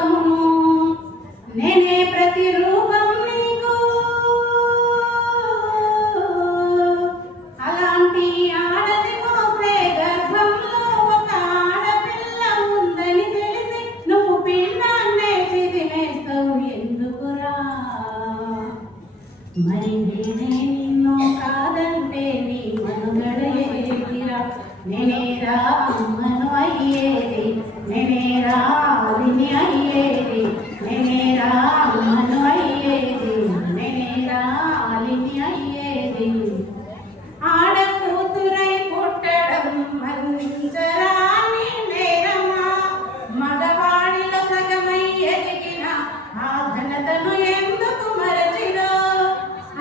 రూపమును నేనే ప్రతిరూపం నీకు. అలాంటి ఆడది మోసే గర్భంలో ఒక ఆడపిల్ల ఉందని తెలిసి నువ్వు పిండాన్నే చిదిమేస్తావు ఎందుకురా? మరి నేనే నిన్ను కాదంటే నీ మనుగడ ఏదిరా? నేనేరా అమ్మను అయ్యేది, నేనేరా ఆలిని అయ్యేది, నేనేరా అమ్మను అయ్యేది, నేనేరా ఆలిని అయ్యేది. ఆడకూతురై పుట్టడం మన్నించరాని నేరమా? మగవాడిలో సగమై ఎదిగిన ఆ ఘనతను ఎందుకు మరచిలో?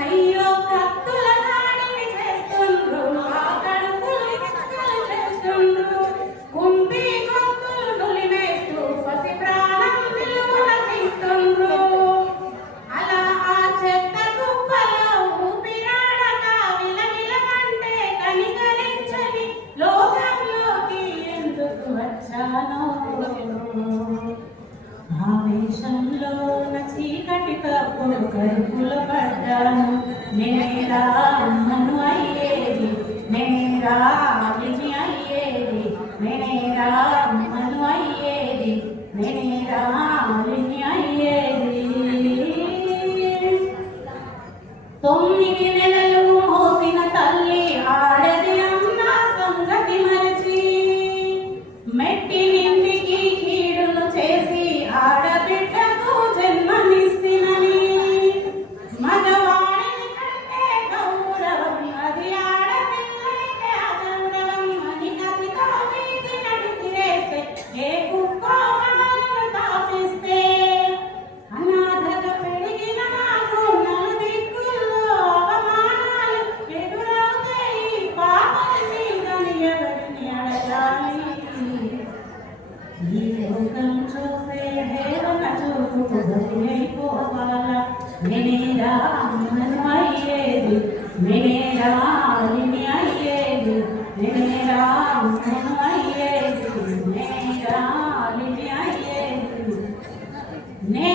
అయ్యో కత్తుల దాడిని చేస్తుండ్రు, ఆ కడుపులు చేస్తుండ్రు, కుంపి గొంతులు నులివేస్తూ పసి ప్రాణం విలువల తీస్తుండ్రు. అలా ఆ చెత్త కుప్పలో ఊపిరాడక విలవిలమంటే కనికరించని లోకంలోకి ఎందుకు వచ్చానో? ఆవేశంలోన చీకటి కప్పుడు కరుపుల పడ్డాను. నేనేరా అమ్మను అయ్యేది, నేనేరా ఆలిని అయ్యేది, నేనేరా అమ్మను అయ్యేది, నేనేరా ఆలిని అయ్యేది. 9 నెలలు మోసిన తల్లి ఆడది అన్న సంగతి మరచి మెట్టి నిండికి కీడులు చేసి ఆడబిడ్డకు జన్మనిస్తినని మగవాడిని కంటే గౌరవం అది ఆడపిల్లైతే అగౌరవం అని కసితో వీధి నడిచిరేస్తే ఏ కుక్కో మనల్ని తాపిస్తే అనాథగా పెరిగిన నాకు నలుదిక్కుల్లో అవమానాలు ఎదురవుతాయి. పాపం మీదని ఎవరిని అడగాలి? ఈ లోకం చూసే హేళన చూపుకు బలిపోవాల. నేనేరా అమ్మను అయ్యేది, నేనేరా ఆలిని అయ్యేది, నేనేరా అమ్మను అయ్యేది, నేనేరా ఆలిని అయ్యేది. నే